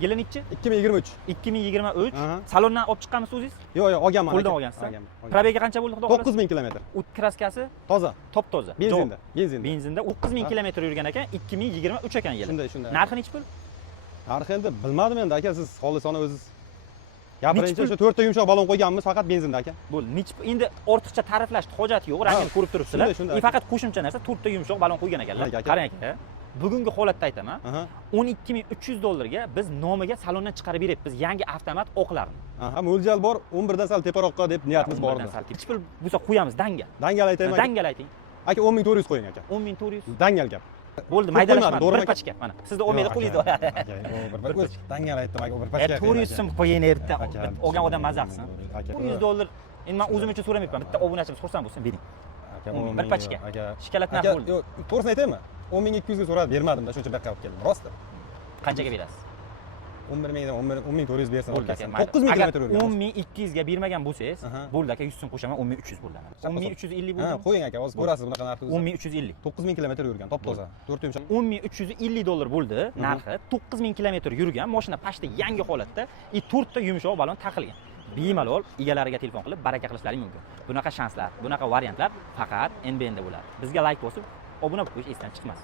Yili nechi? 2023. 2023. Aha. Salondan olib chiqqanmisiz o'zingiz? Yo'q, olganman. Qo'ldan olgansiz. Probegi qancha bo'ldi, xudo xohlasa? 9000 kilometr. O't kraskasi Toza. top-toza. Benzinda. Benzinda 9000 kilometr yurgan ekan, 2023 ekan yili. Shunday. Narxi nechi pul? Narxi endi bilmadim endi aka, siz xolisona o'zingiz gapiringchi. Nechi O'sha 4 ta yumshoq balon qo'yganmiz faqat benzinda aka. Bo'ldi. Nechi endi ortiqcha ta'riflashni hojati yo'q, rangini ko'rib turibsizlar. Shunday. Faqat qo'shimcha narsa 4 ta yumshoq balon qo'ygan ekanlar. Qarang aka. Bugungi holatda aytaman, 12300 dollarga biz nomiga salondan chiqarib beryapmiz yangi avtomat o'qlarni. Mo'ljal bor, 11 dan sal teparoqqa deb niyatimiz bor edi. Nechi pul bo'lsa qo'yamiz dangal. Dangal aytaymi? Dangal ayting. Aka 10400 qo'ying aka. 10400. Dangal gap. Bo'ldi, maydalashmadi. Bir pachka. Mana sizda 10 mingda qo'yinglar. Bir pachka. Dangal aytdim aka, bir pachka. 400 so'm qo'ying erta. Olgan odam mazza qilsin. 400 dollar. Endi men o'zim uchun so'ramayapman. Bitta obunachimiz xursand bo'lsin, bering. Aka, bir pachka. Shikolat narxi bo'ldi. Yo'q, to'g'risini aytaymi? 10200 ga so'rab bermadim-da, shuncha buyoqqa olib keldim. Rostda. Qanchaga berasiz? 11000 dan 10400 bersa bo'ldi aka. 9000 kilometr yurgan. 10200 ga bermagan bo'lsangiz, bo'ldi aka, 100 so'm qo'shaman, 10300 bo'ldi. 10350 bo'ldi. Qo'ying aka, hozir ko'rasiz bunaqa narxni. 10350. 9000 kilometr yurgan, top-toza. 4 yumshoq. 10350 dollar bo'ldi narxi. 9000 kilometr yurgan, mashina pashta yangi holatda, 4 ta yumshoq balon taqilgan. Bemalol egalariga telefon qilib baraka qilishlaring mumkin. Bunaqa shanslar, bunaqa variantlar faqat NBNda bo'ladi. Bizga like bosib, obuna bo'lib qo'yish esdan chiqmas.